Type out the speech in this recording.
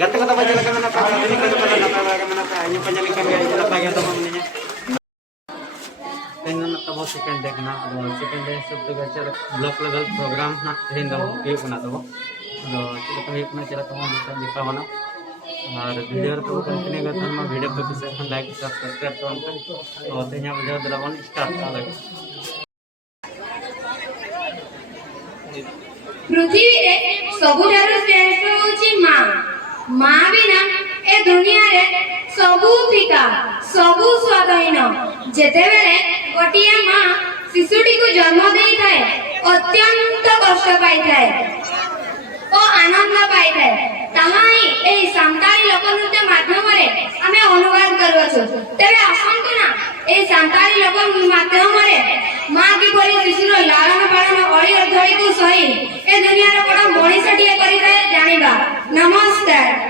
Gata kata panjang kan apa ini kan pada apa ini panjang kan ya apa ya teman temannya dengan atau second day na second day सब तो गचर block level programme ना Hindu ये बना तो kita तो ये अपना चला तो हम दिखा होना और वीडियो तो कंटिन्यू करते हैं वीडियो को किसी को लाइक सब्सक्राइब तो हमको तो यहाँ वीडियो दिलावन स्टार्ट कर लगे पृथ्वी रे सबुठारु श्रेष्ठ होची मां मां बिना ए दुनिया रे सबु फिका सबु स्वादहीन जेते बेले गोटिया मां शिशुटी को जन्म देई थाए अत्यंत कष्ट पाई थाए ओ आनंद पाई थाए ताहाई ए सांताली लोकनृत्य माध्यम रे हमें अनुवाद करवछु तेबे आसंतु ना ए सांताली लोक माध्यम रे मां की परी शिशुर लालन पालन अळी अधई को सही ए दुनिया रे बड़ा मणिषटिए करि थाए जानिबा नमस्कार